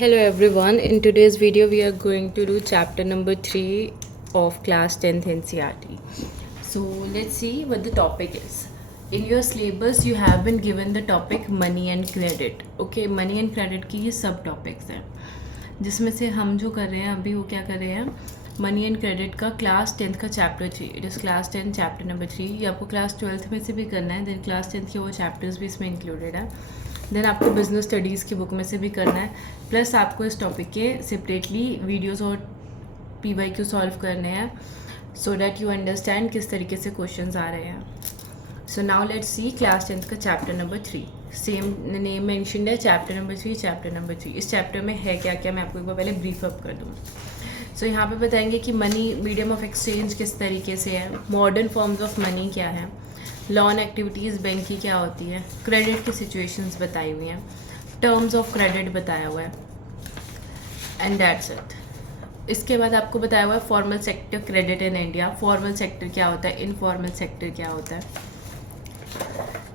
Hello everyone, in today's video we are going to do chapter number 3 of class 10th NCERT. So let's see what the topic is. In your syllabus you have been given the topic money and credit. Okay, money and credit की ये सब topics हैं जिसमें से हम जो कर रहे हैं अभी वो क्या कर रहे हैं, मनी एंड क्रेडिट का क्लास 10th का chapter 3. It is class 10 chapter number 3. ये आपको क्लास 12th में से भी करना है, देन क्लास 10th के वो चैप्टर्स भी इसमें इंक्लूडेड है, देन आपको बिजनेस स्टडीज़ की बुक में से भी करना है, प्लस आपको इस टॉपिक के सेपरेटली वीडियोस और PYQ सॉल्व करने हैं सो डैट यू अंडरस्टैंड किस तरीके से क्वेश्चंस आ रहे हैं. So now let's see class 10th का chapter number 3. Same name mentioned है, चैप्टर नंबर 3. चैप्टर नंबर 3 इस चैप्टर में है क्या क्या मैं आपको एक बार पहले ब्रीफ अप कर दूँ. सो यहाँ पे बताएंगे कि मनी मीडियम ऑफ एक्सचेंज किस तरीके से है, मॉडर्न फॉर्म्स ऑफ मनी क्या है, लॉन एक्टिविटीज़ बैंक की क्या होती है, क्रेडिट की सिचुएशंस बताई हुई हैं, टर्म्स ऑफ क्रेडिट बताया हुआ है, एंड दैट्स इट. इसके बाद आपको बताया हुआ है formal sector credit in India, formal sector क्या होता है, इनफॉर्मल सेक्टर क्या होता है.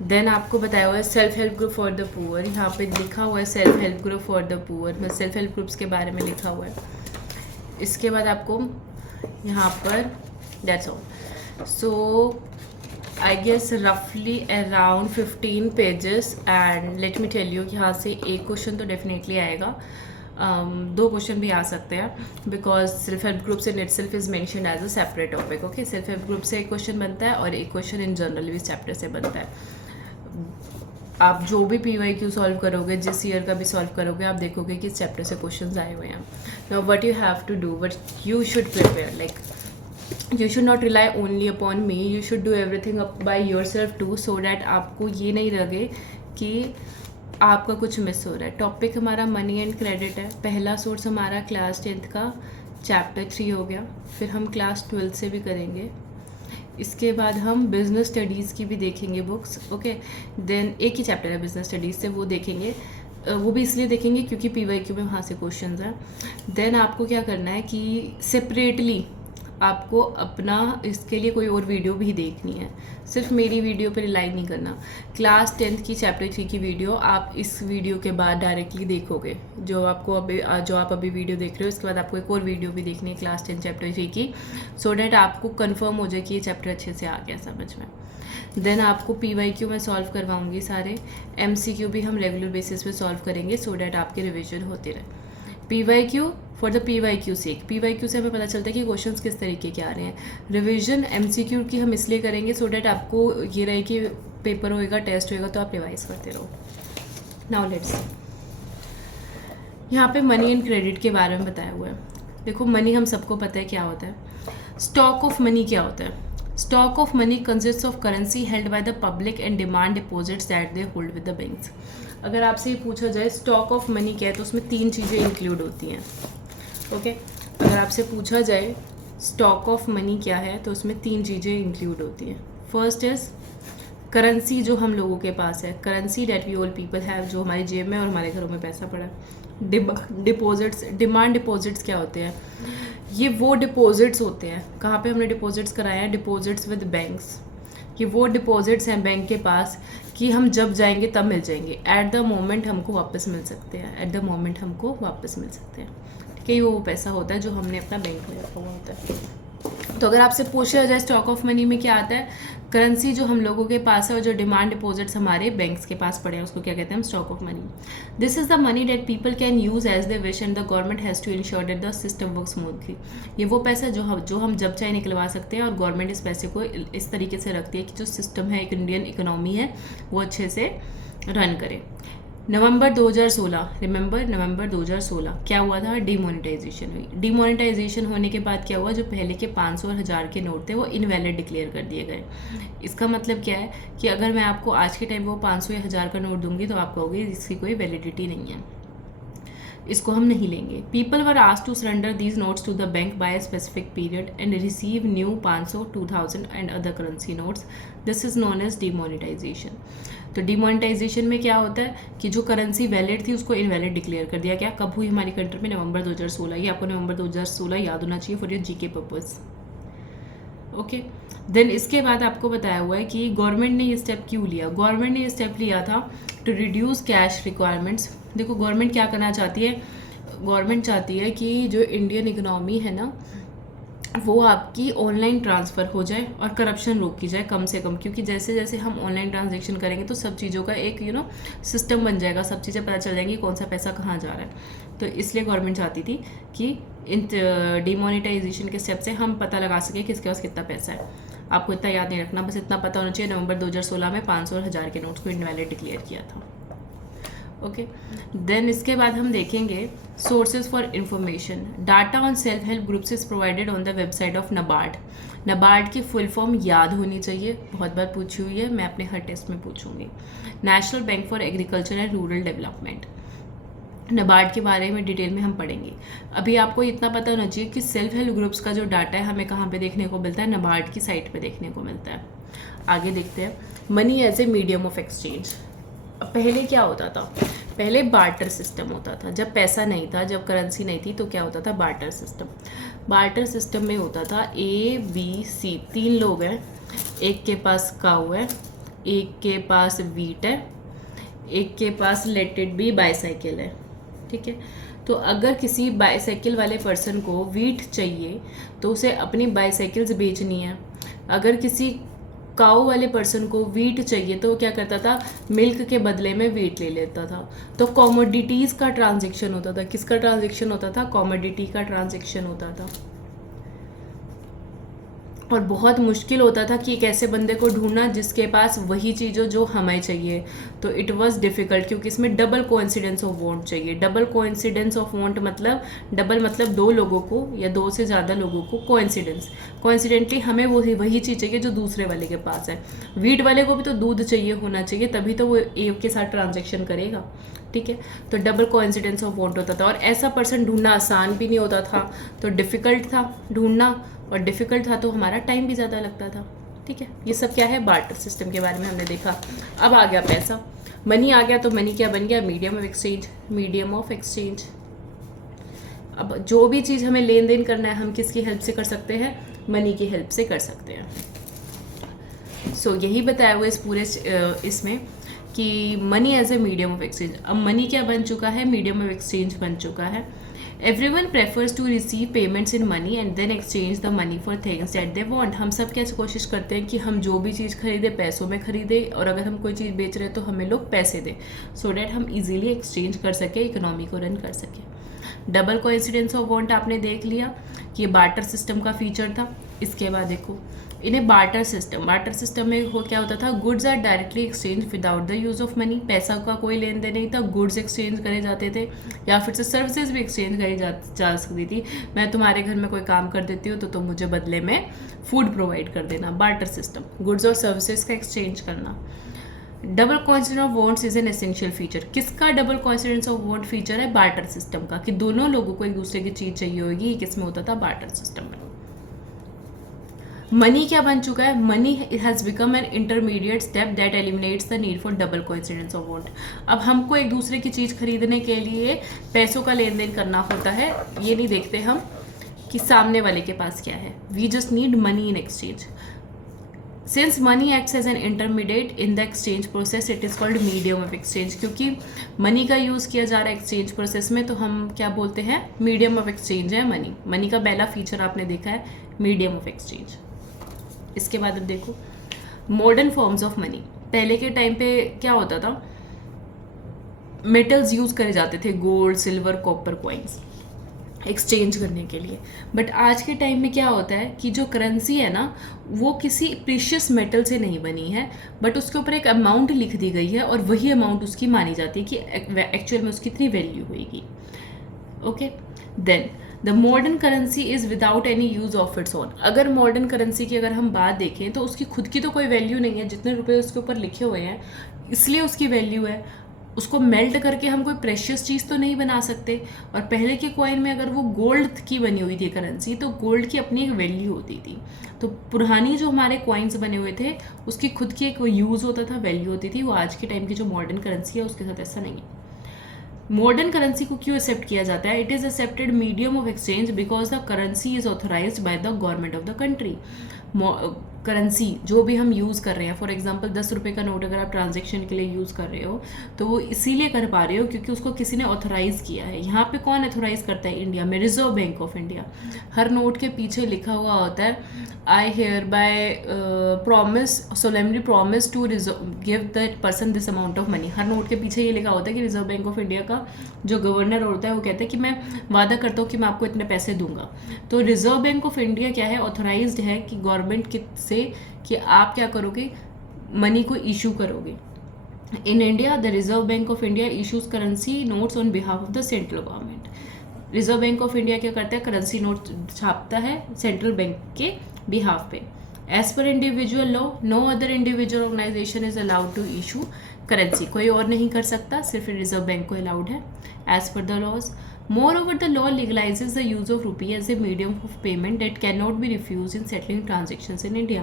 देन आपको बताया हुआ है self help group for the poor. यहाँ पे लिखा हुआ है self help group for the poor, मतलब सेल्फ हेल्प ग्रुप्स के बारे में लिखा हुआ है. इसके बाद आपको यहाँ पर that's all. So I guess रफली around 15 pages and let me tell you कि यहाँ से एक क्वेश्चन तो डेफिनेटली आएगा, दो क्वेश्चन भी आ सकते हैं because self help groups in itself is mentioned as a separate topic. Okay, self help group से एक क्वेश्चन बनता है और एक क्वेश्चन इन जनरल भी इस चैप्टर से बनता है. आप जो भी PYQ सॉल्व करोगे, जिस ईयर का भी सॉल्व करोगे, आप देखोगे कि इस चैप्टर से क्वेश्चंस आए हुए हैं. Now what you have to do, what you should prepare, like you should not rely only upon me, you should do everything up by yourself too, so that आपको ये नहीं लगे कि आपका कुछ मिस हो रहा है. टॉपिक हमारा मनी एंड क्रेडिट है. पहला सोर्स हमारा क्लास 10th का चैप्टर 3 हो गया, फिर हम क्लास 12th से भी करेंगे. इसके बाद हम बिजनेस स्टडीज़ की भी देखेंगे बुक्स. ओके, देन एक ही चैप्टर है बिजनेस स्टडीज़ से, वो देखेंगे. वो भी इसलिए देखेंगे क्योंकि PYQ में वहाँ से क्वेश्चंस हैं. देन आपको क्या करना है कि सेपरेटली आपको अपना इसके लिए कोई और वीडियो भी देखनी है, सिर्फ मेरी वीडियो पे रिलाई नहीं करना. क्लास 10th की चैप्टर 3 की वीडियो आप इस वीडियो के बाद डायरेक्टली देखोगे, जो आप अभी वीडियो देख रहे हो. इसके बाद आपको एक और वीडियो भी देखनी है क्लास 10 चैप्टर 3 की, सो डैट आपको कंफर्म हो जाए कि ये चैप्टर अच्छे से आ गया समझ में. देन आपको PYQ में सॉल्व करवाऊँगी सारे, MCQ भी हम रेगुलर बेसिस पे सॉल्व करेंगे सो डैट आपके रिविजन होते रहे. PYQ for the PYQ sake, PYQ से हमें पता चलता है कि क्वेश्चंस किस तरीके के आ रहे हैं. रिवीजन MCQ की हम इसलिए करेंगे सो डैट आपको ये रहे कि पेपर होएगा, टेस्ट होएगा तो आप रिवाइज करते रहो. नाउ लेट्स सी, यहाँ पे मनी एंड क्रेडिट के बारे में बताया हुआ है. देखो, मनी हम सबको पता है क्या होता है. स्टॉक ऑफ मनी क्या होता है. Stock of money consist of currency held by the public and demand deposits that they hold with the banks. अगर आपसे ये पूछा जाए स्टॉक ऑफ मनी क्या है तो उसमें 3 चीज़ें इंक्लूड होती हैं. ओके, अगर आपसे पूछा जाए स्टॉक ऑफ मनी क्या है तो उसमें 3 चीज़ें इंक्लूड होती हैं. फर्स्ट इज़ करेंसी, जो हम लोगों के पास है, currency that we all people have, जो हमारी जेब में और हमारे घरों में पैसा पड़ा है. डिपॉजिट्स, डिमांड डिपॉजिट्स क्या होते हैं, ये वो डिपॉजिट्स होते हैं. कहाँ पे हमने डिपॉजिट्स कराए हैं, डिपॉजिट्स विद बैंक्स. ये वो डिपॉजिट्स हैं बैंक के पास कि हम जब जाएंगे तब मिल जाएंगे, एट द मोमेंट हमको वापस मिल सकते हैं, एट द मोमेंट हमको वापस मिल सकते हैं. ठीक है, ये वो पैसा होता है जो हमने अपना बैंक में रखा हुआ होता है. तो अगर आपसे पूछा जाए स्टॉक ऑफ मनी में क्या आता है, करेंसी जो हम लोगों के पास है और जो डिमांड डिपॉजिट्स हमारे बैंक्स के पास पड़े हैं उसको क्या कहते हैं हम, stock of money. This is the money that people can use as they wish and the government has to ensure that the system work smoothly. ये वो पैसा जो हम जब चाहे निकलवा सकते हैं और गवर्नमेंट इस पैसे को इस तरीके से रखती है कि जो सिस्टम है, एक इंडियन इकोनॉमी है, वो अच्छे से रन करे. नवंबर 2016, रिमेंबर नवंबर 2016 क्या हुआ था, डिमोनेटाइजेशन हुई. डिमोनेटाइजेशन होने के बाद क्या हुआ, जो पहले के 500 और 1000 के नोट थे वो इनवैलिड डिक्लेयर कर दिए गए. इसका मतलब क्या है कि अगर मैं आपको आज के टाइम वो 500 या 1000 का नोट दूंगी तो आप कहोगे इसकी कोई वैलिडिटी नहीं है, इसको हम नहीं लेंगे. People were asked to surrender these notes to the bank by a specific period and receive new 500, 2000 and other currency notes. This is known as demonetisation. तो डिमोनेटाइजेशन में क्या होता है कि जो करेंसी वैलिड थी उसको इनवैलिड डिक्लेयर कर दिया. क्या, कब हुई हमारी कंट्री में, नवंबर 2016. ये आपको नवंबर 2016 याद होना चाहिए for your GK purpose. Okay, then इसके बाद आपको बताया हुआ है कि गवर्नमेंट ने ये स्टेप क्यों लिया. गवर्नमेंट ने ये स्टेप लिया था टू रिड्यूस कैश रिक्वायरमेंट्स. देखो, गवर्नमेंट क्या करना चाहती है गवर्नमेंट चाहती है कि जो इंडियन इकोनॉमी है ना वो आपकी ऑनलाइन ट्रांसफ़र हो जाए और करप्शन रोकी जाए कम से कम, क्योंकि जैसे जैसे हम ऑनलाइन ट्रांजैक्शन करेंगे तो सब चीज़ों का एक सिस्टम बन जाएगा, सब चीज़ें पता चल जाएंगी कौन सा पैसा कहाँ जा रहा है। तो इसलिए गवर्नमेंट चाहती थी कि इन डिमोनेटाइजेशन के स्टेप से हम पता लगा सकें किसके पास कितना पैसा है। आपको इतना याद नहीं रखना, बस इतना पता होना चाहिए नवंबर 2016 में 500 और 1000 के नोट्स को इनवैलिड डिक्लेयर किया था। ओके, देन इसके बाद हम देखेंगे sources for information. Data on self help groups is provided on the website of NABARD. NABARD की फुल फॉर्म याद होनी चाहिए, बहुत बार पूछी हुई है, मैं अपने हर टेस्ट में पूछूंगी। National bank for agriculture and rural development, NABARD के बारे में डिटेल में हम पढ़ेंगे। अभी आपको इतना पता होना चाहिए कि सेल्फ हेल्प ग्रुप्स का जो डाटा है हमें कहाँ पे देखने को मिलता है, नबार्ड की साइट पे देखने को मिलता है। आगे देखते हैं, money as a medium of exchange. पहले क्या होता था, पहले बार्टर सिस्टम होता था। जब पैसा नहीं था, जब करेंसी नहीं थी, तो क्या होता था, बार्टर सिस्टम। बार्टर सिस्टम में होता था ABC 3 लोग हैं, एक के पास काऊ है, एक के पास वीट है, एक के पास लेट इट बी बाईसाइकिल है, ठीक है। तो अगर किसी बाईसाइकिल वाले पर्सन को वीट चाहिए तो उसे अपनी बाईसाइकिल्स बेचनी है। अगर किसी काऊ वाले पर्सन को वीट चाहिए तो क्या करता था, मिल्क के बदले में वीट ले लेता था। तो कॉमोडिटीज़ का ट्रांजैक्शन होता था। किसका ट्रांजैक्शन होता था, कॉमोडिटी का ट्रांजैक्शन होता था। और बहुत मुश्किल होता था कि एक ऐसे बंदे को ढूंढना जिसके पास वही चीज़ हो जो हमें चाहिए। तो इट वाज डिफ़िकल्ट, क्योंकि इसमें डबल कोइंसिडेंस ऑफ वांट चाहिए। डबल कोइंसिडेंस ऑफ वांट मतलब, डबल मतलब 2 लोगों को या 2 से ज़्यादा लोगों को कोइंसिडेंटली हमें वही चीज़ चाहिए जो दूसरे वाले के पास है। वीट वाले को भी तो दूध चाहिए होना चाहिए, तभी तो वो ए के साथ ट्रांजेक्शन करेगा, ठीक है। तो डबल कोइंसिडेंस ऑफ वांट होता था, और ऐसा पर्सन ढूंढना आसान भी नहीं होता था, तो डिफ़िकल्ट था ढूंढना, और डिफ़िकल्ट था तो हमारा टाइम भी ज़्यादा लगता था, ठीक है। ये सब क्या है, बार्टर सिस्टम के बारे में हमने देखा। अब आ गया पैसा, मनी आ गया। तो मनी क्या बन गया, medium of exchange. Medium of exchange, अब जो भी चीज़ हमें लेन देन करना है हम किसकी हेल्प से कर सकते हैं, मनी की हेल्प से कर सकते हैं। सो यही बताया हुआ इस पूरे इसमें कि money as a medium of exchange. अब मनी क्या बन चुका है, मीडियम ऑफ एक्सचेंज बन चुका है। Everyone prefers to receive payments in money and then exchange the money for things that they want। हम सब क्या कोशिश करते हैं कि हम जो भी चीज़ खरीदे पैसों में खरीदे, और अगर हम कोई चीज़ बेच रहे हैं तो हमें लोग पैसे दें, सो डैट हम इजीली एक्सचेंज कर सके, इकोनॉमी को रन कर सके। डबल कोइंसिडेंस ऑफ वांट आपने देख लिया कि ये बार्टर सिस्टम का फीचर था। इसके बाद देखो इन्हें बार्टर सिस्टम में हो क्या होता था, goods are directly exchange without the use of money. पैसा का कोई लेन देन नहीं था, गुड्स एक्सचेंज करे जाते थे, या फिर से सर्विसेज भी एक्सचेंज करी जा सकती थी। मैं तुम्हारे घर में कोई काम कर देती हूँ तो तुम मुझे बदले में फूड प्रोवाइड कर देना। बार्टर सिस्टम, गुड्स और सर्विसेज का एक्सचेंज करना। Double coincidence of wants is an essential feature. किसका double coincidence of want feature है, बार्टर सिस्टम का, कि दोनों लोगों को एक दूसरे की चीज़ चाहिए होगी। किस में होता था, बार्टर सिस्टम में। मनी क्या बन चुका है, money has become an intermediate step that eliminates the need for double coincidence of want. अब हमको एक दूसरे की चीज़ खरीदने के लिए पैसों का लेन देन करना होता है। ये नहीं देखते हम कि सामने वाले के पास क्या है, we just need money in exchange. Since money acts as an intermediate in the exchange process, it is called medium of exchange. क्योंकि मनी का यूज़ किया जा रहा है एक्सचेंज प्रोसेस में, तो हम क्या बोलते हैं, मीडियम ऑफ एक्सचेंज है मनी। मनी का पहला फीचर आपने देखा है, मीडियम ऑफ एक्सचेंज। इसके बाद अब देखो मॉडर्न फॉर्म्स ऑफ मनी। पहले के टाइम पे क्या होता था, मेटल्स यूज़ करे जाते थे, gold, silver, copper, coins exchange करने के लिए। बट आज के टाइम में क्या होता है कि जो करेंसी है ना, वो किसी प्रीशियस मेटल से नहीं बनी है, बट उसके ऊपर एक अमाउंट लिख दी गई है, और वही अमाउंट उसकी मानी जाती है कि एक्चुअल में उसकी इतनी वैल्यू होगी। Okay, then the modern currency is without any use of its own. अगर मॉडर्न करेंसी की अगर हम बात देखें तो उसकी खुद की तो कोई वैल्यू नहीं है, जितने रुपए उसके ऊपर लिखे हुए हैं इसलिए उसकी वैल्यू है। उसको मेल्ट करके हम कोई प्रेशियस चीज़ तो नहीं बना सकते। और पहले के कॉइन में अगर वो गोल्ड की बनी हुई थी करेंसी, तो गोल्ड की अपनी एक वैल्यू होती थी। तो पुरानी जो हमारे कॉइन्स बने हुए थे उसकी खुद की एक यूज़ होता था, वैल्यू होती थी। वो आज के टाइम की जो मॉडर्न करेंसी है उसके साथ ऐसा नहीं है। मॉडर्न करेंसी को क्यों एक्सेप्ट किया जाता है, it is accepted medium of exchange because the currency is authorised by the government of the country. Currency जो भी हम यूज़ कर रहे हैं, फॉर एग्जांपल 10 रुपये का नोट अगर आप ट्रांजैक्शन के लिए यूज़ कर रहे हो तो वो इसीलिए कर पा रहे हो क्योंकि उसको किसी ने ऑथराइज़ किया है। यहाँ पे कौन ऑथराइज़ करता है? इंडिया में रिजर्व बैंक ऑफ इंडिया। हर नोट के पीछे लिखा हुआ होता है I hereby promise solemnly promise to give that person this amount of money. हर नोट के पीछे ये लिखा होता है कि रिजर्व बैंक ऑफ इंडिया का जो गवर्नर होता है वो कहता है कि मैं वादा करता हूँ कि मैं आपको इतने पैसे दूंगा। तो रिजर्व बैंक ऑफ इंडिया क्या है? ऑथराइज्ड है कि गवर्नमेंट से कि आप क्या करोगे? मनी को इशू करोगे। In India the Reserve bank of India issues currency notes on behalf of the central government. Reserve bank of India क्या करता है? करेंसी नोट छापता है सेंट्रल बैंक के बिहाफ पे। As per individual law no other individual organisation is allowed to issue currency. कोई और नहीं कर सकता, सिर्फ रिजर्व बैंक को अलाउड है as per the laws. Moreover, the law legalizes the use of rupee as a medium of payment that cannot be refused in settling transactions in India.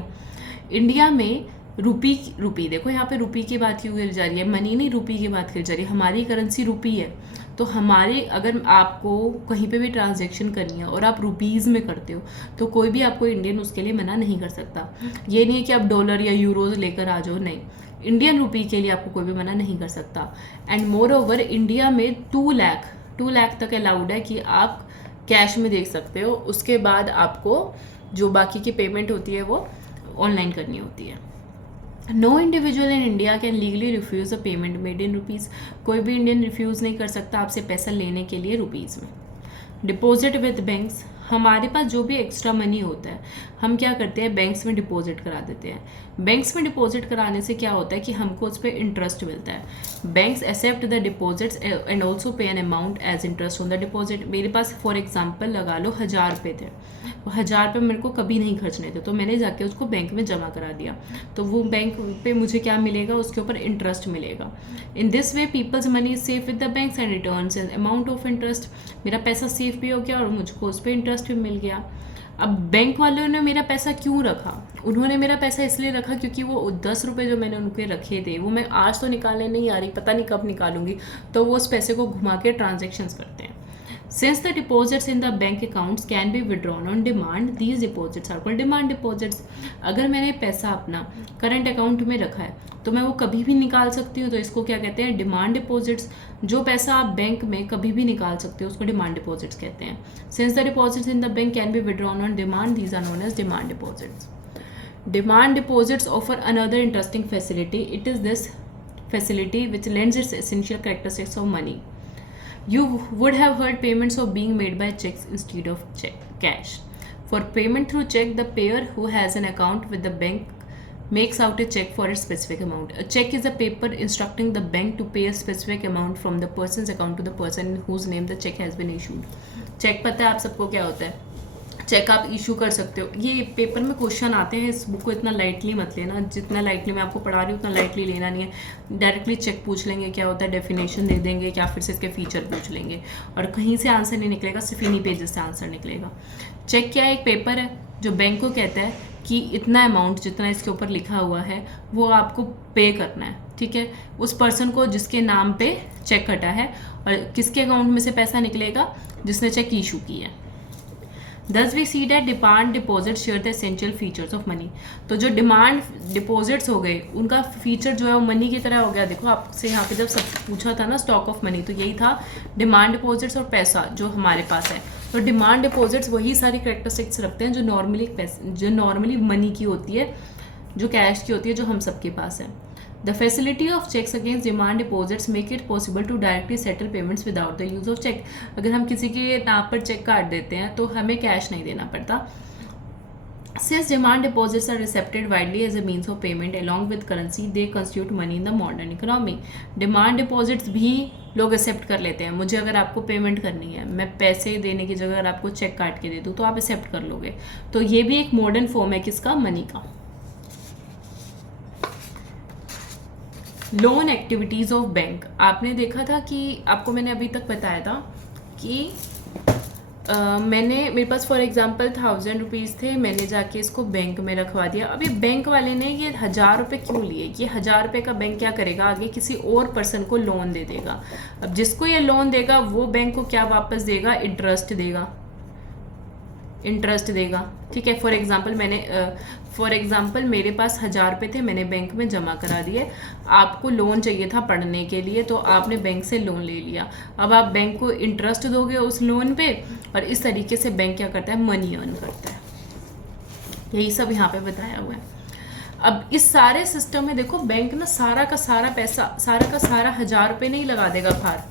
India में रूपी देखो यहाँ पे रूपी की बात क्यों करी जा रही है? मनी नहीं, रूपी की बात करी जा रही है। हमारी करेंसी रूपी है, तो हमारे अगर आपको कहीं पे भी ट्रांजैक्शन करनी है और आप रुपीज़ में करते हो तो कोई भी आपको इंडियन उसके लिए मना नहीं कर सकता। ये नहीं है कि आप डॉलर या यूरोज लेकर आ जाओ, नहीं, इंडियन रूपी के लिए आपको कोई भी मना नहीं कर सकता। एंड मोर ओवर इंडिया में 2 लाख तक अलाउड है कि आप कैश में देख सकते हो। उसके बाद आपको जो बाकी की पेमेंट होती है वो ऑनलाइन करनी होती है। No individual in India can legally refuse a payment made in rupees. कोई भी इंडियन रिफ्यूज़ नहीं कर सकता आपसे पैसा लेने के लिए रुपीज़ में। डिपॉजिट विद बैंक्स, हमारे पास जो भी एक्स्ट्रा मनी होता है हम क्या करते हैं? बैंक्स में डिपॉजिट करा देते हैं। बैंक्स में डिपॉजिट कराने से क्या होता है कि हमको उस पर इंटरेस्ट मिलता है। Banks accept the deposits and also pay an amount as interest on the deposit. मेरे पास फॉर एग्जांपल लगा लो 1000 रुपये थे, वो 1000 रुपये मेरे को कभी नहीं खर्चने थे, तो मैंने जाके उसको बैंक में जमा करा दिया, तो वो बैंक पे मुझे क्या मिलेगा? उसके ऊपर इंटरेस्ट मिलेगा। In this way peoples money is safe with the banks and returns an amount of interest. मेरा पैसा सेफ भी हो गया और मुझको उस पर इंटरेस्ट भी मिल गया। अब बैंक वालों ने मेरा पैसा क्यों रखा? उन्होंने मेरा पैसा इसलिए रखा क्योंकि वो 10 रुपये जो मैंने उनके रखे थे वो मैं आज तो निकालने नहीं आ रही, पता नहीं कब निकालूंगी, तो वो उस पैसे को घुमा के ट्रांजेक्शन्स करते हैं। Since the deposits in the bank accounts can be withdrawn on demand, these deposits are called demand deposits. अगर मैंने पैसा अपना करंट अकाउंट में रखा है तो मैं वो कभी भी निकाल सकती हूँ, तो इसको क्या कहते हैं? Demand deposits. जो पैसा आप बैंक में कभी भी निकाल सकते हो उसको डिमांड डिपॉजिट्स कहते हैं। Since the deposits in the bank can be withdrawn on demand, these are known as demand deposits. Demand deposits offer another interesting facility. It is this facility which lends its essential characteristics of money. You would have heard payments of being made by checks instead of cash. For payment through check, the payer who has an account with the bank makes out a check for a specific amount. A check is a paper instructing the bank to pay a specific amount from the person's account to the person in whose name the check has been issued. Cheque पता है आप सबको क्या होता है? Check आप issue कर सकते हो। ये पेपर में क्वेश्चन आते हैं, इस बुक को इतना लाइटली मत लेना, जितना लाइटली मैं आपको पढ़ा रही हूँ उतना लाइटली लेना नहीं है। डायरेक्टली चेक पूछ लेंगे क्या होता है, डेफिनेशन दे देंगे, या फिर से इसके फीचर पूछ लेंगे, और कहीं से आंसर नहीं निकलेगा, सिर्फ इन्हीं पेजेस से आंसर निकलेगा। चेक क्या है? एक पेपर है जो बैंक को कहता है कि इतना अमाउंट जितना इसके ऊपर लिखा हुआ है वो आपको पे करना है, ठीक है, उस पर्सन को जिसके नाम पे चेक कटा है, और किसके अकाउंट में से पैसा निकलेगा? जिसने चेक इशू की है। Thus we see that demand deposits share the essential features of money. तो जो डिमांड डिपॉजिट्स हो गए उनका फीचर जो है वो मनी की तरह हो गया। देखो आपसे यहाँ पे जब सब पूछा था ना स्टॉक ऑफ मनी, तो यही था डिमांड डिपॉजिट्स और पैसा जो हमारे पास है। तो डिमांड डिपॉजिट्स वही सारी करेक्टरिस्टिक्स रखते हैं जो नॉर्मली मनी की होती है, जो कैश की होती है, जो हम सबके पास है। The facility of checks against demand deposits make it possible to directly settle payments without the use of check. अगर हम किसी के नाम पर चेक काट देते हैं तो हमें कैश नहीं देना पड़ता। Since demand deposits are accepted widely as a means of payment along with currency, they constitute money in the modern economy. Demand deposits भी लोग एक्सेप्ट कर लेते हैं। मुझे अगर आपको पेमेंट करनी है, मैं पैसे देने की जगह अगर आपको चेक काट के दे दूँ तो आप एक्सेप्ट कर लोगे। तो ये भी एक मॉडर्न फॉर्म है किसका? मनी का। लोन एक्टिविटीज़ ऑफ बैंक, आपने देखा था कि आपको मैंने अभी तक बताया था कि मेरे पास फॉर एग्जांपल 1000 रुपीज़ थे, मैंने जाके इसको बैंक में रखवा दिया। अब ये बैंक वाले ने ये 1000 रुपये क्यों लिए? ये 1000 रुपये का बैंक क्या करेगा? आगे किसी और पर्सन को लोन दे देगा। अब जिसको ये लोन देगा वो बैंक को क्या वापस देगा? इंटरेस्ट देगा। इंटरेस्ट देगा, ठीक है। फॉर एग्जांपल मेरे पास 1000 रुपये थे, मैंने बैंक में जमा करा दिए, आपको लोन चाहिए था पढ़ने के लिए, तो आपने बैंक से लोन ले लिया। अब आप बैंक को इंटरेस्ट दोगे उस लोन पे, और इस तरीके से बैंक क्या करता है, मनी अर्न करता है। यही सब यहाँ पे बताया हुआ है। अब इस सारे सिस्टम में देखो, बैंक ना सारा का सारा पैसा, सारा का सारा 1000 रुपये नहीं लगा देगा बाहर,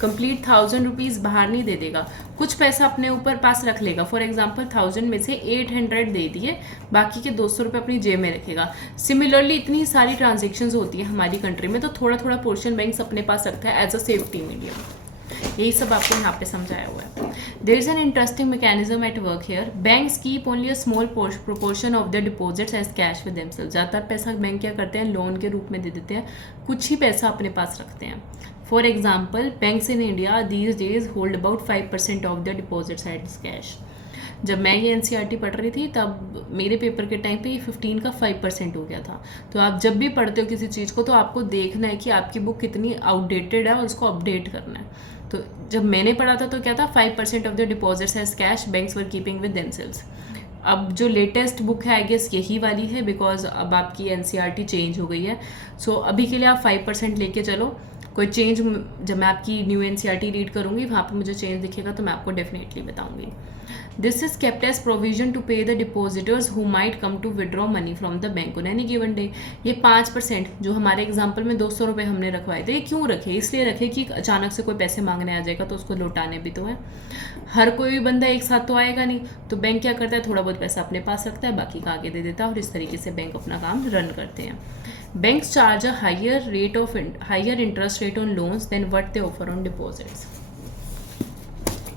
कंप्लीट 1000 रुपीज़ बाहर नहीं दे देगा, कुछ पैसा अपने ऊपर पास रख लेगा। फॉर एग्जांपल 1000 में से 800 दे दिए, बाकी के 200 रुपये अपनी जेब में रखेगा। सिमिलरली इतनी सारी ट्रांजेक्शन्स होती है हमारी कंट्री में, तो थोड़ा थोड़ा पोर्शन बैंक्स अपने पास रखता है एज अ सेफ्टी मीडियम। यही सब आपको यहाँ पे समझाया हुआ है। There is an interesting mechanism at work here, banks keep only a small proportion of the deposits as cash with themselves. ज़्यादातर पैसा बैंक क्या करते हैं, लोन के रूप में दे देते हैं, कुछ ही पैसा अपने पास रखते हैं। For example banks in India these days hold about 5% of the deposits as cash. जब मैं ये एनसीईआरटी पढ़ रही थी तब मेरे पेपर के टाइम पे ये 15 का 5% हो गया था। तो आप जब भी पढ़ते हो किसी चीज़ को, तो आपको देखना है कि आपकी बुक कितनी आउटडेटेड है और उसको अपडेट करना है। तो जब मैंने पढ़ा था तो क्या था, 5% of the deposits as cash banks were keeping with themselves. अब जो लेटेस्ट बुक है आई गेस यही वाली है, बिकॉज अब आपकी एनसीईआरटी चेंज हो गई है। सो अभी के लिए आप 5% लेके चलो, कोई चेंज जब मैं आपकी न्यू एनसीईआरटी रीड करूँगी वहाँ पे मुझे चेंज दिखेगा तो मैं आपको डेफिनेटली बताऊँगी। This is kept as provision to pay the depositors who might come to withdraw money from the bank on any given day. ये 5% जो हमारे एग्जाम्पल में 200 रुपये हमने रखवाए थे, ये क्यों रखे, इसलिए रखे कि अचानक से कोई पैसे मांगने आ जाएगा तो उसको लौटाने भी तो है। हर कोई बंदा एक साथ तो आएगा नहीं, तो बैंक क्या करता है, थोड़ा बहुत पैसा अपने पास रखता है, बाकी का आगे दे देता है, और इस तरीके से बैंक अपना काम रन करते हैं। Banks charge a higher interest rate on loans than what they offer on deposits.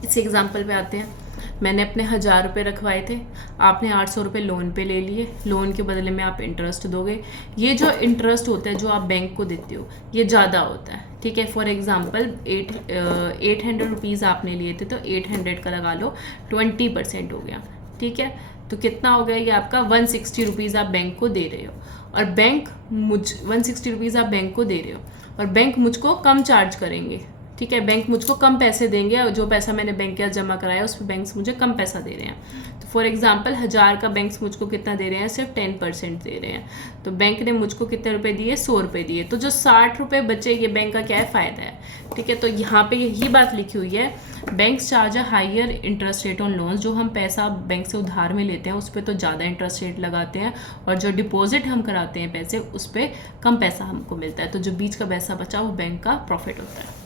इस एग्जाम्पल पे आते हैं, मैंने अपने 1000 रुपये रखवाए थे, आपने 800 रुपये लोन पे ले लिए, लोन के बदले में आप इंटरेस्ट दोगे। ये जो इंटरेस्ट होता है जो आप बैंक को देते हो, ये ज़्यादा होता है, ठीक है। फॉर एग्जांपल 800 रुपीज़ आपने लिए थे, तो 800 का लगा लो 20% हो गया, ठीक है। तो कितना हो गया, ये आपका 160 रुपीज़ आप बैंक को दे रहे हो, और बैंक 160 रुपीज़ आप बैंक को दे रहे हो, और बैंक मुझको कम चार्ज करेंगे, ठीक है। बैंक मुझको कम पैसे देंगे, और जो पैसा मैंने बैंक के जमा कराया उस पर बैंक्स मुझे कम पैसा दे रहे हैं। तो फॉर एग्जांपल 1000 का बैंक्स मुझको कितना दे रहे हैं, सिर्फ 10% दे रहे हैं। तो बैंक ने मुझको कितने रुपए दिए, 100 रुपये दिए, तो जो 60 रुपये बचे, ये बैंक का क्या है, फ़ायदा है, ठीक है। तो यहाँ पे यही बात लिखी हुई है, banks charge a higher interest rate on loans. जो हम पैसा बैंक से उधार में लेते हैं उस पर तो ज़्यादा इंटरेस्ट रेट लगाते हैं, और जो डिपॉजिट हम कराते हैं पैसे, उस पर कम पैसा हमको मिलता है। तो जो बीच का पैसा बचा वो बैंक का प्रॉफिट होता है।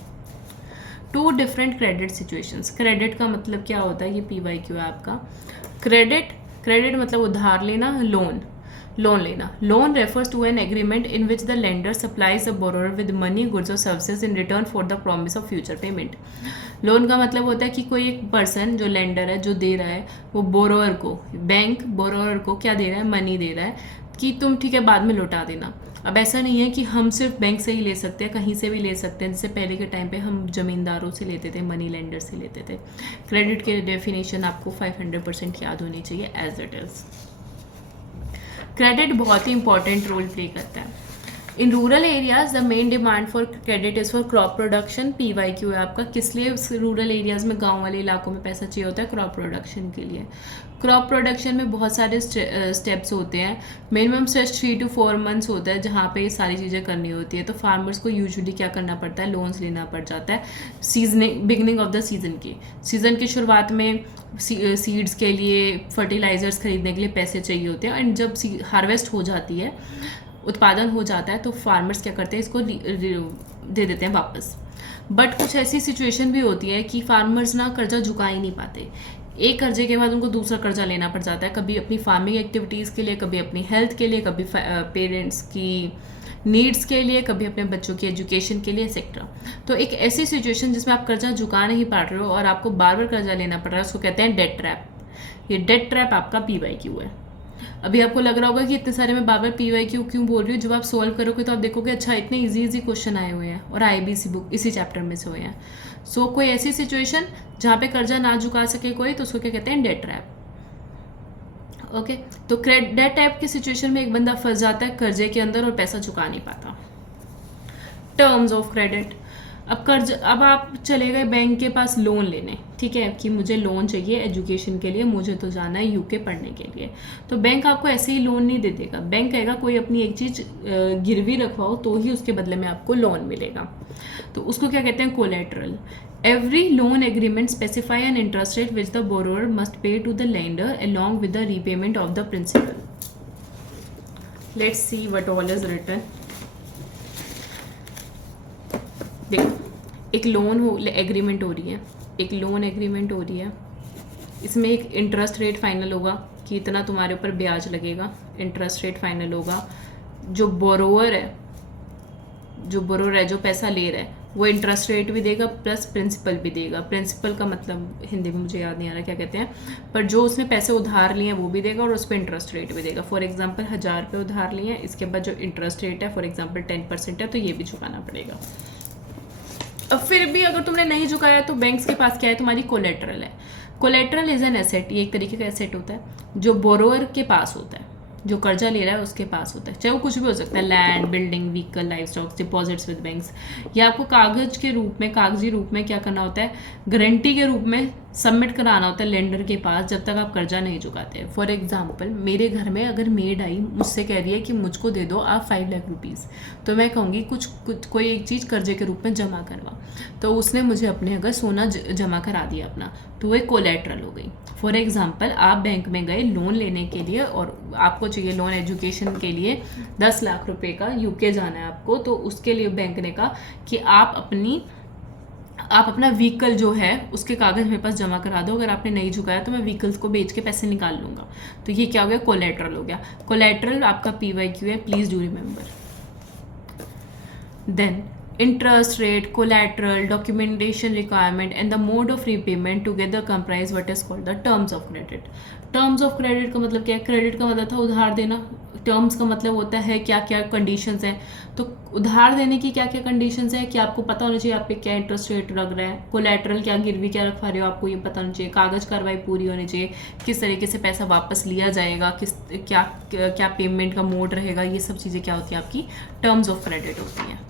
2 डिफरेंट क्रेडिट सिचुएशंस। क्रेडिट का मतलब क्या होता है, ये PYQ है आपका। क्रेडिट मतलब उधार लेना, लोन लेना। Loan refers to an agreement in which the lender supplies the borrower with money, goods और services in return for the promise of future payment. Loan का मतलब होता है कि कोई एक पर्सन जो लेंडर है, जो दे रहा है, वो बोरोअर को, बैंक बोरोअर को क्या दे रहा है, मनी दे रहा है कि तुम ठीक है बाद में लौटा देना। अब ऐसा नहीं है कि हम सिर्फ बैंक से ही ले सकते हैं, कहीं से भी ले सकते हैं। जैसे पहले के टाइम पे हम ज़मींदारों से लेते थे, मनी लेंडर से लेते थे। क्रेडिट के डेफिनेशन आपको 500% याद होनी चाहिए एज इट इज़। क्रेडिट बहुत ही इंपॉर्टेंट रोल प्ले करता है। In rural areas the main demand for credit is for crop production. PYQ है आपका, किस लिए रूरल एरियाज़ में, गांव वाले इलाकों में पैसा चाहिए होता है, क्रॉप प्रोडक्शन के लिए। क्रॉप प्रोडक्शन में बहुत सारे स्टेप्स होते हैं, मिनिमम स्टेज 3 to 4 मंथ्स होता है जहाँ पे ये सारी चीज़ें करनी होती है। तो फार्मर्स को यूजुअली क्या करना पड़ता है, लोन्स लेना पड़ जाता है बिगनिंग ऑफ द सीज़न की शुरुआत में। सीड्स के लिए, फर्टिलाइजर्स खरीदने के लिए पैसे चाहिए होते हैं, एंड जब हार्वेस्ट हो जाती है, उत्पादन हो जाता है, तो फार्मर्स क्या करते हैं, इसको दे देते हैं वापस। बट कुछ ऐसी सिचुएशन भी होती है कि फार्मर्स ना कर्जा चुका ही नहीं पाते, एक कर्जे के बाद उनको दूसरा कर्जा लेना पड़ जाता है, कभी अपनी फार्मिंग एक्टिविटीज़ के लिए, कभी अपनी हेल्थ के लिए, कभी पेरेंट्स की नीड्स के लिए, कभी अपने बच्चों की एजुकेशन के लिए एक्सेट्रा। तो एक ऐसी सिचुएशन जिसमें आप कर्जा चुका नहीं पा रहे हो और आपको बार बार कर्जा लेना पड़ रहा है, उसको कहते हैं डेट ट्रैप। ये डेट ट्रैप आपका PYQ है। अभी आपको लग रहा होगा कि इतने सारे मैं बार बार PYQ क्यों बोल रही हूँ, जब आप सॉल्व करोगे तो आप देखोगे अच्छा इतने इजी क्वेश्चन आए हुए हैं, और IBC बुक इसी चैप्टर में से हुए हैं। सो कोई ऐसी सिचुएशन जहाँ पे कर्जा ना चुका सके कोई, तो उसको क्या कहते हैं, डेट ट्रैप। ओके, तो डेट ट्रैप की सिचुएशन में एक बंदा फंस जाता है कर्जे के अंदर और पैसा चुका नहीं पाता। Terms of credit. अब आप चले गए बैंक के पास लोन लेने, ठीक है, कि मुझे लोन चाहिए एजुकेशन के लिए, मुझे तो जाना है यूके पढ़ने के लिए। तो बैंक आपको ऐसे ही लोन नहीं दे देगा। बैंक कहेगा कोई अपनी एक चीज़ गिरवी रखवाओ तो ही उसके बदले में आपको लोन मिलेगा। तो उसको क्या कहते हैं? Collateral. Every loan agreement specify an interest rate which the borrower must pay to the lender along with the repayment of the principal. Let's see what all is written. देखो, एक लोन एग्रीमेंट हो रही है, एक loan agreement हो रही है, इसमें एक इंटरेस्ट रेट फाइनल होगा कि इतना तुम्हारे ऊपर ब्याज लगेगा, इंटरेस्ट रेट फाइनल होगा। जो बोरोवर है, जो पैसा ले रहा है, वो इंटरेस्ट रेट भी देगा प्लस प्रिंसिपल भी देगा। प्रिंसिपल का मतलब हिंदी में मुझे याद नहीं आ रहा क्या कहते हैं, पर जो उसने पैसे उधार लिए हैं वो भी देगा और उस पर इंटरेस्ट रेट भी देगा। फॉर एग्जांपल 1000 रुपये उधार लिए हैं, इसके बाद जो इंटरेस्ट रेट है फॉर एग्जांपल 10% है, तो ये भी चुकाना पड़ेगा। अब फिर भी अगर तुमने नहीं चुकाया तो बैंक्स के पास क्या है? तुम्हारी कोलेट्रल है। कोलेट्रल इज एन एसेट, ये एक तरीके का एसेट होता है जो बोरोअर के पास होता है, जो कर्जा ले रहा है उसके पास होता है, चाहे वो कुछ भी हो सकता है, land, building, vehicle, life stocks, deposits with banks. या आपको कागज के रूप में, कागजी रूप में क्या करना होता है? गारंटी के रूप में सबमिट कराना होता है लेंडर के पास जब तक आप कर्जा नहीं चुकाते। फॉर एग्जाम्पल, मेरे घर में अगर मेड आई मुझसे कह रही है कि मुझको दे दो आप 5 लाख रुपीज़, तो मैं कहूँगी कोई एक चीज़ कर्जे के रूप में जमा करवा, तो उसने मुझे अपने अगर सोना जमा करा दिया अपना, तो वो एक कोलेट्रल हो गई। फॉर एग्जाम्पल, आप बैंक में गए लोन लेने के लिए और आपको चाहिए लोन एजुकेशन के लिए 10 लाख रुपए का, यूके जाना है आपको, तो उसके लिए बैंक ने कहा कि आप अपना व्हीकल जो है उसके कागज मेरे पास जमा करा दो, अगर आपने नहीं चुकाया तो मैं व्हीकल्स को बेच के पैसे निकाल लूँगा। तो ये क्या हो गया? कोलेट्रल हो गया। कोलेट्रल आपका PYQ है, please do remember. Then interest rate, collateral, documentation requirement and the mode of repayment together comprise what is called the terms of credit. terms of credit का मतलब क्या है? क्रेडिट का मतलब था उधार देना, टर्म्स का मतलब होता है क्या क्या कंडीशंस हैं। तो उधार देने की क्या क्या कंडीशंस है कि आपको पता होना चाहिए आप पे क्या इंटरेस्ट रेट लग रहा है, कोलैटरल क्या गिरवी क्या रखवा रहे हो आपको ये पता होना चाहिए, कागज कार्रवाई पूरी होनी चाहिए, किस तरीके से पैसा वापस लिया जाएगा, क्या पेमेंट का मोड रहेगा, ये सब चीज़ें क्या होती है? आपकी टर्म्स ऑफ क्रेडिट होती हैं।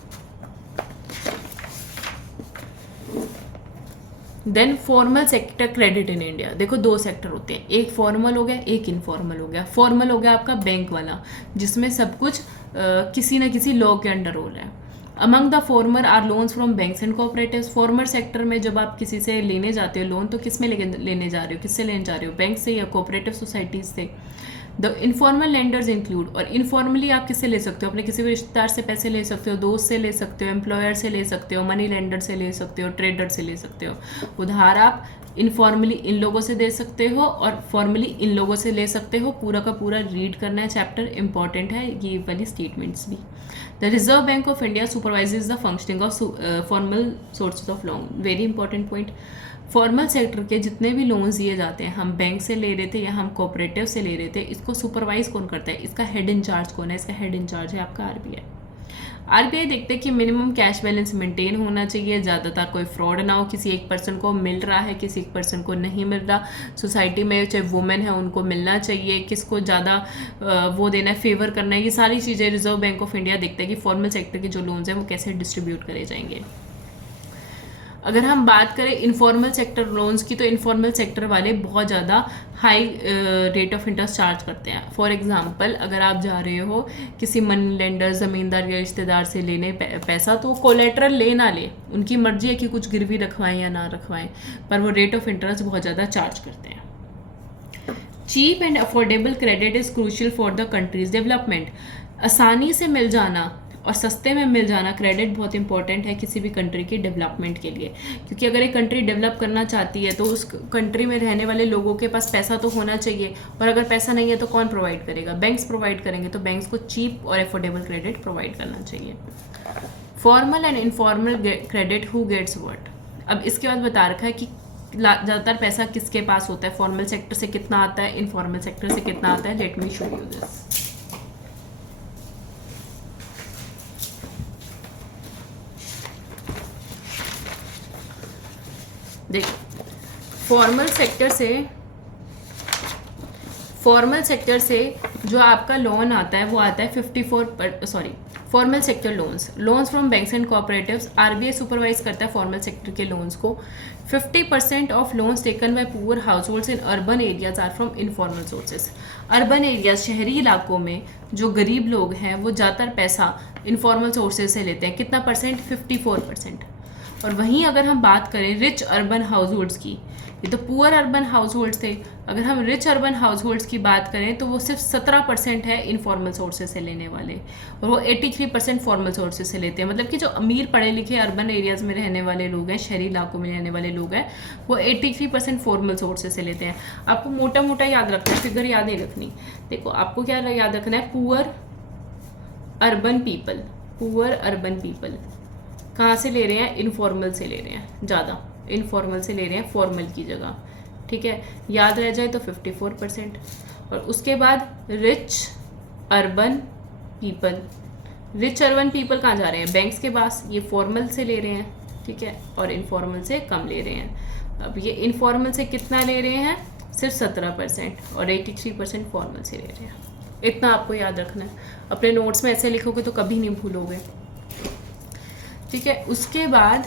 Then formal sector credit in India. देखो, 2 सेक्टर होते हैं, एक फॉर्मल हो गया, एक इनफॉर्मल हो गया। फॉर्मल हो गया आपका बैंक वाला, जिसमें सब कुछ किसी न किसी लॉ के अंडर हो रहा है। Among the former are loans from banks and cooperatives. Formal sector में जब आप किसी से लेने जाते हो लोन, तो किस में लेने जा रहे हो, किससे लेने जा रहे हो? बैंक से या कोऑपरेटिव सोसाइटीज से। द इनफॉर्मल लेंडर्स इंक्लूड, और इनफॉर्मली आप किससे ले सकते हो? अपने किसी भी रिश्तेदार से पैसे ले सकते हो, दोस्त से ले सकते हो, एम्प्लॉयर से ले सकते हो, मनी लेंडर से ले सकते हो, ट्रेडर से ले सकते हो। उधार आप इनफॉर्मली इन लोगों से दे सकते हो और फॉर्मली इन लोगों से ले सकते हो। पूरा का पूरा रीड करना है चैप्टर, इंपॉर्टेंट है ये वाली स्टेटमेंट्स भी। The Reserve bank of India supervises the functioning of formal sources of loan. Very important point. Formal sector के जितने भी लोन्स दिए जाते हैं, हम बैंक से ले रहे थे या हम कोऑपरेटिव से ले रहे थे, इसको सुपरवाइज कौन करता है? इसका हेड इंचार्ज कौन है? इसका हेड इंचार्ज है आपका RBI। RBI देखते हैं कि मिनिमम कैश बैलेंस मेंटेन होना चाहिए, ज़्यादातर कोई फ्रॉड ना हो, किसी एक पर्सन को मिल रहा है, किसी एक पर्सन को नहीं मिल रहा, सोसाइटी में चाहे वुमेन है उनको मिलना चाहिए, किसको ज़्यादा वो देना है, फेवर करना है, ये सारी चीज़ें रिजर्व बैंक ऑफ इंडिया देखते हैं कि फॉर्मल सेक्टर के जो लोन्स हैं वो कैसे डिस्ट्रीब्यूट करे जाएंगे। अगर हम बात करें इनफॉर्मल सेक्टर लोन्स की, तो इनफॉर्मल सेक्टर वाले बहुत ज़्यादा high rate of interest charge करते हैं। फॉर एग्जांपल, अगर आप जा रहे हो किसी मनी लेंडर, ज़मींदार या रिश्तेदार से लेने पैसा, तो कोलेट्रल ले ना ले, उनकी मर्जी है कि कुछ गिरवी रखवाएं या ना रखवाएं, पर वो रेट ऑफ इंटरेस्ट बहुत ज़्यादा चार्ज करते हैं। Cheap and affordable credit is crucial for the country's development. आसानी से मिल जाना और सस्ते में मिल जाना क्रेडिट बहुत इंपॉर्टेंट है किसी भी कंट्री की डेवलपमेंट के लिए, क्योंकि अगर एक कंट्री डेवलप करना चाहती है तो उस कंट्री में रहने वाले लोगों के पास पैसा तो होना चाहिए, और अगर पैसा नहीं है तो कौन प्रोवाइड करेगा? बैंक्स प्रोवाइड करेंगे। तो बैंक्स को चीप और अफोर्डेबल क्रेडिट प्रोवाइड करना चाहिए। Formal and informal credit, who gets what. अब इसके बाद बता रखा है कि ज़्यादातर पैसा किसके पास होता है, फॉर्मल सेक्टर से कितना आता है, इनफॉर्मल सेक्टर से कितना आता है। Let me show you this. देखो, फॉर्मल सेक्टर से जो आपका लोन आता है वो आता है formal sector loans from banks and cooperatives, RBI supervise करता है फॉर्मल सेक्टर के लोन्स को. 50% of loans taken by poor households in urban areas are from informal sources. Urban areas, शहरी इलाकों में जो गरीब लोग हैं वो ज़्यादातर पैसा इनफॉर्मल सोर्सेज से लेते हैं. कितना परसेंट? 54%. और वहीं अगर हम बात करें रिच अर्बन हाउस होल्ड्स की, ये तो पुअर अर्बन हाउस होल्ड्स थे, अगर हम रिच अर्बन हाउस होल्ड्स की बात करें तो वो सिर्फ 17% है इनफॉर्मल सोर्सेज से लेने वाले, और वो 83% फॉर्मल सोर्सेज से लेते हैं. मतलब कि जो अमीर पढ़े लिखे अर्बन एरियाज़ में रहने वाले लोग हैं, शहरी इलाकों में रहने वाले लोग हैं, वो 83% फॉर्मल सोर्सेज से लेते हैं. आपको मोटा मोटा याद रखना है, फिगर याद नहीं रखनी. देखो आपको क्या याद रखना है, पुअर अर्बन पीपल कहाँ से ले रहे हैं? इनफॉर्मल से ले रहे हैं, ज़्यादा इनफॉर्मल से ले रहे हैं फॉर्मल की जगह. ठीक है, याद रह जाए तो 54%. और उसके बाद रिच अर्बन पीपल कहाँ जा रहे हैं? बैंक्स के पास. ये फॉर्मल से ले रहे हैं, ठीक है, और इनफॉर्मल से कम ले रहे हैं. अब ये इनफॉर्मल से कितना ले रहे हैं? सिर्फ 17%, और 83% फॉर्मल से ले रहे हैं. इतना आपको याद रखना है. अपने नोट्स में ऐसे लिखोगे तो कभी नहीं भूलोगे. ठीक है, उसके बाद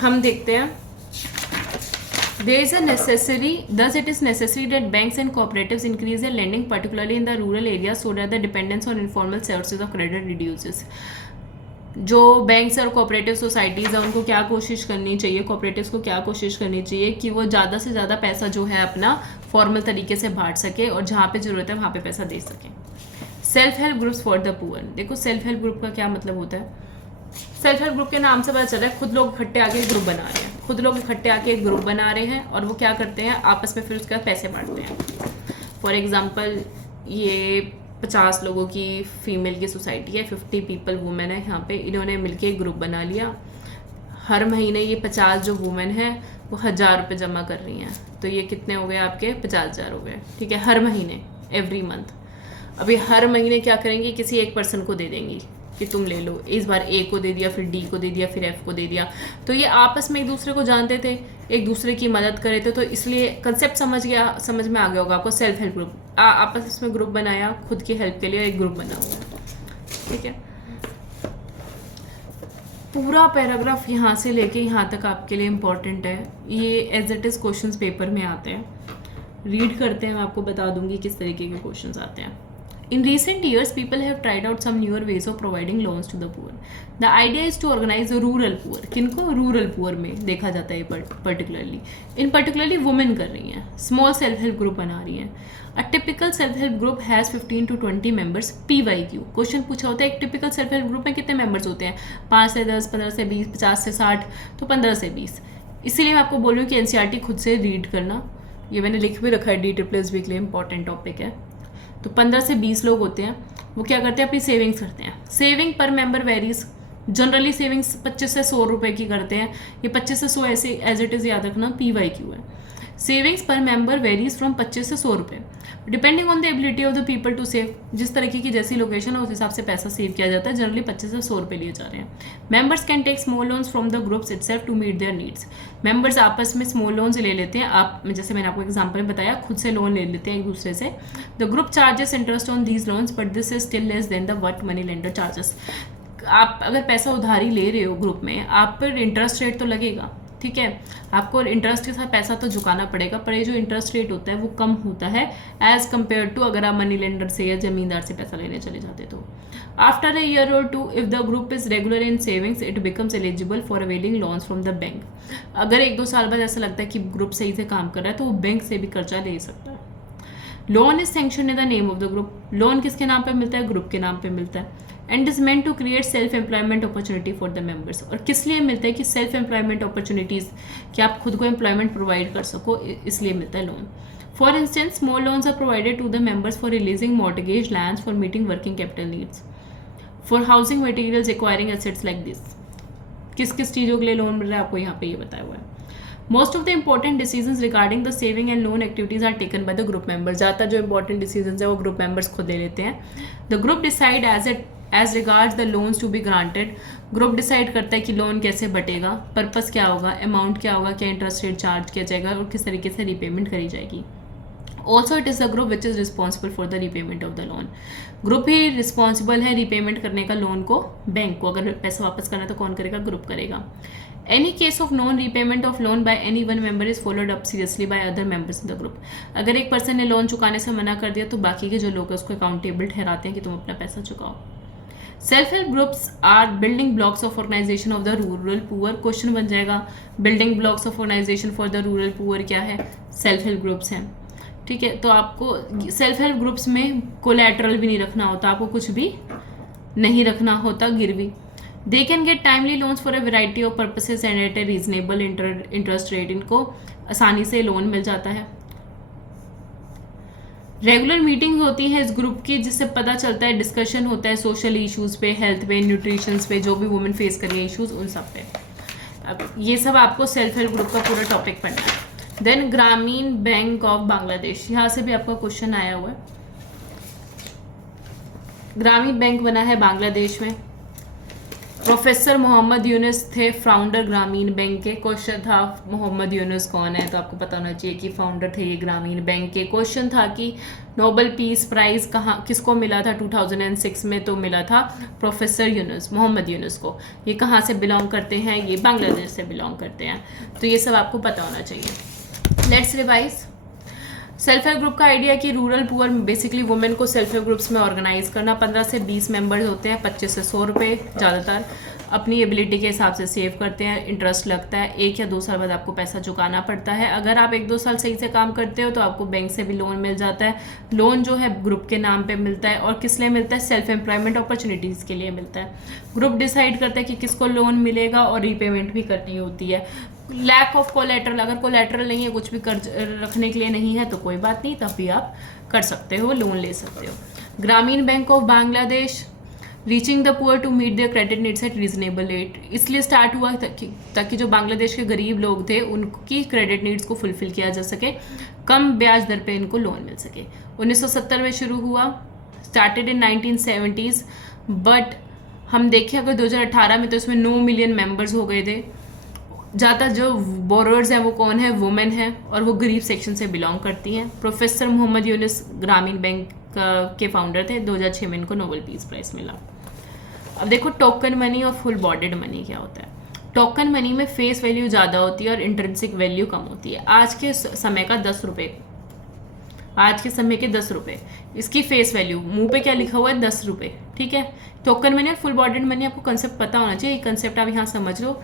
हम देखते हैं thus it is necessary that banks and cooperatives increase their lending particularly in the rural areas so that the dependence on informal sources of credit reduces. जो बैंक्स और कोऑपरेटिव सोसाइटीज़ हैं उनको क्या कोशिश करनी चाहिए, कोऑपरेटिव्स को क्या कोशिश करनी चाहिए कि वो ज़्यादा से ज़्यादा पैसा जो है अपना फॉर्मल तरीके से बांट सके और जहाँ पे ज़रूरत है वहाँ पे पैसा दे सकें. Self help groups for the poor. देखो सेल्फ हेल्प ग्रुप का क्या मतलब होता है? सेल्फ हेल्प ग्रुप के नाम से पता चल रहा है खुद लोग इकट्ठे आके एक ग्रुप बना रहे हैं और वो क्या करते हैं आपस में फिर उसके बाद पैसे बांटते हैं. फॉर एग्जांपल ये 50 लोगों की फीमेल की सोसाइटी है, 50 पीपल वुमेन है यहाँ पे, इन्होंने मिलके एक ग्रुप बना लिया. हर महीने ये 50 जो वुमेन है वो 1000 रुपये जमा कर रही हैं, तो ये कितने हो गए आपके? 50,000 हो गए. ठीक है, हर महीने, एवरी मंथ. अभी हर महीने क्या करेंगी? किसी एक पर्सन को दे देंगी कि तुम ले लो. इस बार ए को दे दिया, फिर डी को दे दिया, फिर एफ को दे दिया. तो ये आपस में एक दूसरे को जानते थे, एक दूसरे की मदद करे थे, तो इसलिए कंसेप्ट समझ में आ गया होगा आपको. सेल्फ हेल्प ग्रुप, आपस में ग्रुप बनाया खुद की हेल्प के लिए, एक ग्रुप बना हुआ. ठीक है, पूरा पैराग्राफ यहाँ से लेके यहाँ तक आपके लिए इम्पॉर्टेंट है. ये as it is questions paper में आते हैं. रीड करते हैं, मैं आपको बता दूंगी किस तरीके के क्वेश्चंस आते हैं. In recent years, people have tried out some newer ways of providing loans to the poor. The idea is to organize a rural poor. किनको? rural poor में देखा जाता है particularly. In particularly women कर रही हैं, small self help group बना रही हैं. A typical self help group has 15 to 20 members. PYQ question पूछा होता है एक typical self help group में कितने members होते हैं? 5 से 10, 15 से 20, 50 से 60, तो 15 से 20. इसीलिए मैं आपको बोल रही हूँ कि NCERT खुद से रीड करना. ये मैंने लिख भी रखा है, DSSB के लिए इंपॉर्टेंट टॉपिक है. तो 15 से 20 लोग होते हैं, वो क्या करते हैं? अपनी सेविंग्स करते हैं. सेविंग पर मेंबर वेरीज. जनरली सेविंग्स 25 से 100 रुपए की करते हैं. ये 25 से 100 ऐसे एज इट इज़ याद रखना, PYQ है. सेविंग्स पर मेंबर वेरीज फ्रॉम 25 से 100 रुपये depending on the ability of the people to save. जिस तरीके की जैसी लोकेशन है उस हिसाब से पैसा सेव किया जाता है. जनरली 25 से 100 रुपये लिए जा रहे हैं. Members can take small loans from the groups itself to meet their needs. Members आपस में स्मॉल लोन्स ले लेते हैं. आप जैसे मैंने आपको एग्जांपल में बताया, खुद से लोन ले लेते हैं एक दूसरे से. The group charges interest on these loans but this is still less than the what money lender charges. आप अगर पैसा उधारी ले रहे हो ग्रुप में, आप पर इंटरेस्ट रेट तो लगेगा. ठीक है, आपको इंटरेस्ट के साथ पैसा तो झुकाना पड़ेगा, पर ये जो इंटरेस्ट रेट होता है वो कम होता है एज कम्पेयर टू अगर आप मनी लेंडर से या जमींदार से पैसा लेने चले जाते. तो after a year or two if the group is regular in savings it becomes eligible for availing loans from the bank. अगर 1-2 साल बाद ऐसा लगता है कि ग्रुप सही से काम कर रहा है तो वो बैंक से भी कर्जा ले सकता है. Loan is sanction in the name of the group. Loan किसके नाम पे मिलता है? ग्रुप के नाम पे मिलता है. And is meant to create self employment opportunity for the members. और किस लिए मिलता है? कि सेल्फ एम्प्लॉयमेंट अपॉर्चुनिटीज़, कि आप खुद को एम्प्लॉयमेंट प्रोवाइड कर सको, इसलिए मिलता है loan. For instance small loans are provided to the members for releasing mortgage lands for meeting working capital needs for housing materials acquiring assets like this. किस किस चीज़ों के लिए लोन मिल रहा है आपको यहाँ पे ये बताया हुआ है. Most of the important decisions regarding the saving and loan activities are taken by the group members. ज़्यादातर जो important decisions है वो group members खुद ले लेते हैं. The group decide as regards the loans to be granted, group decide करता है कि लोन कैसे बटेगा, पर्पस क्या होगा, अमाउंट क्या होगा, क्या इंटरेस्ट रेट चार्ज किया जाएगा और किस तरीके से रीपेमेंट करी जाएगी. Also it is the group which is responsible for the repayment of the loan. Group he responsible है रीपेमेंट करने का लोन को, बैंक को. अगर पैसा वापस करना तो कौन करेगा, ग्रुप करेगा. Any case of non repayment of loan by any one member is followed up seriously by other members in the group. अगर एक पर्सन ने लोन चुकाने से मना कर दिया तो बाकी के जो लोग हैं उसको अकाउंटेबल ठहराते हैं कि तुम अपना पैसा चुकाओ. Self help groups are building blocks of organisation of the rural poor. Question बन जाएगा, building blocks of organisation for the rural poor क्या है, सेल्फ हेल्प ग्रुप्स हैं. ठीक है, तो आपको सेल्फ हेल्प ग्रुप्स में कोलैटरल भी नहीं रखना होता, आपको कुछ भी नहीं रखना होता गिरवी. They can get timely loans for a variety of purposes and at a reasonable interest rate. इनको आसानी से लोन मिल जाता है. रेगुलर मीटिंग्स होती है इस ग्रुप की जिससे पता चलता है, डिस्कशन होता है सोशल इश्यूज पे, हेल्थ पे, न्यूट्रिशन पे, जो भी वुमेन फेस कर रही है इश्यूज उन सब पे. अब ये सब आपको सेल्फ हेल्प ग्रुप का पूरा टॉपिक पढ़ना है. देन ग्रामीण बैंक ऑफ बांग्लादेश, यहाँ से भी आपका क्वेश्चन आया हुआ है. ग्रामीण बैंक बना है बांग्लादेश में. प्रोफेसर मोहम्मद यूनुस थे फाउंडर ग्रामीण बैंक के. क्वेश्चन था मोहम्मद यूनुस कौन है, तो आपको पता होना चाहिए कि फाउंडर थे ये ग्रामीण बैंक के. क्वेश्चन था कि नोबेल पीस प्राइज किसको मिला था 2006 में, तो मिला था प्रोफेसर यूनुस, मोहम्मद यूनुस को. ये कहाँ से बिलोंग करते हैं, ये बांग्लादेश से बिलोंग करते हैं. तो ये सब आपको पता होना चाहिए. Let's revise. Self help group का आइडिया कि रूरल पुअर बेसिकली वुमेन को सेल्फ हेल्प ग्रुप्स में ऑर्गेनाइज करना. 15 से 20 मेंबर्स होते हैं, 25 से 100 रुपये ज़्यादातर. अपनी एबिलिटी के हिसाब से सेव करते हैं, इंटरेस्ट लगता है. 1 या 2 साल बाद आपको पैसा चुकाना पड़ता है. अगर आप 1-2 साल सही से काम करते हो तो आपको बैंक से भी लोन मिल जाता है. लोन जो है ग्रुप के नाम पे मिलता है और किस लिए मिलता है, सेल्फ एम्प्लॉयमेंट अपॉर्चुनिटीज़ के लिए मिलता है. ग्रुप डिसाइड करता है कि किसको लोन मिलेगा और रीपेमेंट भी करनी होती है. लैक ऑफ कोलैटरल, अगर कोलैटरल नहीं है, कुछ भी कर्ज रखने के लिए नहीं है तो कोई बात नहीं, तब भी आप कर सकते हो, लोन ले सकते हो. Grameen Bank of Bangladesh reaching the poor to meet their credit needs at reasonable rate, इसलिए स्टार्ट हुआ ताकि जो बांग्लादेश के गरीब लोग थे उनकी क्रेडिट नीड्स को फुलफिल किया जा सके, कम ब्याज दर पे इनको लोन मिल सके. 1970 में शुरू हुआ, स्टार्टेड इन 1970s, बट हम देखें अगर 2018 में तो इसमें 9 मिलियन मेंबर्स हो गए थे. ज़्यादा जो बोरोअर्स हैं वो कौन है, वुमेन है और वो गरीब सेक्शन से बिलोंग करती हैं. प्रोफेसर मोहम्मद यूनुस ग्रामीण बैंक के फाउंडर थे. 2006 में इनको नोबेल पीस प्राइज मिला. अब देखो टोकन मनी और फुल बॉडीड मनी क्या होता है. टोकन मनी में फेस वैल्यू ज़्यादा होती है और इंट्रिंसिक वैल्यू कम होती है. आज के समय का 10 रुपये, आज के समय के 10 रुपये, इसकी फेस वैल्यू मुंह पे क्या लिखा हुआ है, 10 रुपये. ठीक है, टोकन मनी और फुल बॉडीड मनी आपको कंसेप्ट पता होना चाहिए. ये कंसेप्ट आप यहाँ समझ लो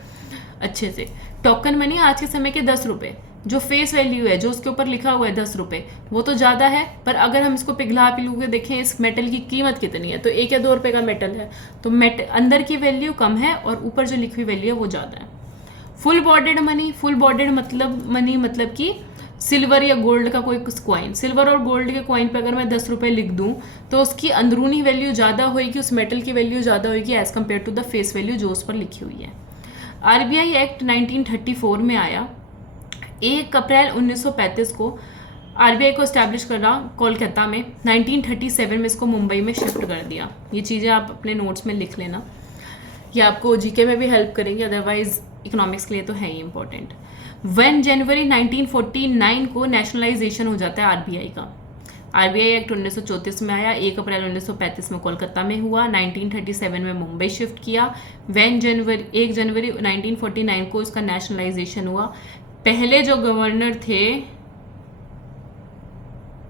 अच्छे से. टोकन मनी आज के समय के 10 रुपये, जो फेस वैल्यू है, जो उसके ऊपर लिखा हुआ है 10 रुपये, वो तो ज़्यादा है. पर अगर हम इसको पिघला पिलू के देखें इस मेटल की कीमत कितनी है, तो 1 या 2 रुपये का मेटल है, तो अंदर की वैल्यू कम है और ऊपर जो लिखी हुई वैल्यू है वो ज़्यादा है. Full bodied money, full bodied मतलब कि सिल्वर या गोल्ड का कोई कॉइन, सिल्वर और गोल्ड के कॉइन पे अगर मैं 10 रुपये लिख दूं तो उसकी अंदरूनी वैल्यू ज़्यादा होगी, उस मेटल की वैल्यू ज़्यादा होगी as compare to the face value जो उस पर लिखी हुई है. आरबीआई एक्ट 1934 में आया. 1 अप्रैल 1935 को आरबीआई को इस्टेब्लिश करा कोलकाता में. 1937 में इसको मुंबई में शिफ्ट कर दिया. ये चीज़ें आप अपने नोट्स में लिख लेना, ये आपको जीके में भी हेल्प करेंगे, अदरवाइज इकोनॉमिक्स के लिए तो है ही इंपॉर्टेंट. 1 जनवरी 1949 को नेशनलाइजेशन हो जाता है आरबीआई का. आरबीआई एक्ट 1934 में आया. 1 अप्रैल 1935 में कोलकाता में हुआ. 1937 में मुंबई शिफ्ट किया. 1 जनवरी 1949 को इसका नेशनलाइजेशन हुआ. पहले जो गवर्नर थे,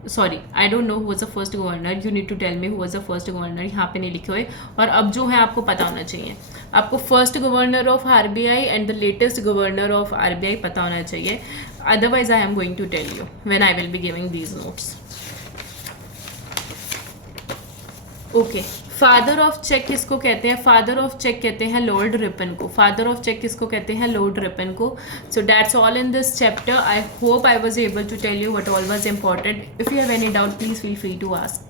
sorry I don't know who was the first governor, you need to tell me who was the first governor, यहाँ पे नहीं लिखे हुए. और अब जो है आपको पता होना चाहिए, आपको first governor of RBI and the latest governor of RBI पता होना चाहिए, otherwise I am going to tell you when I will be giving these notes. Okay, father of check किसको कहते हैं? फादर ऑफ चेक कहते हैं Lord Ripon को. Father of check किसको कहते हैं? लॉर्ड रिपन को. So that's all in this chapter. I hope I was able to tell you what all was important. If you have any doubt please feel free to ask.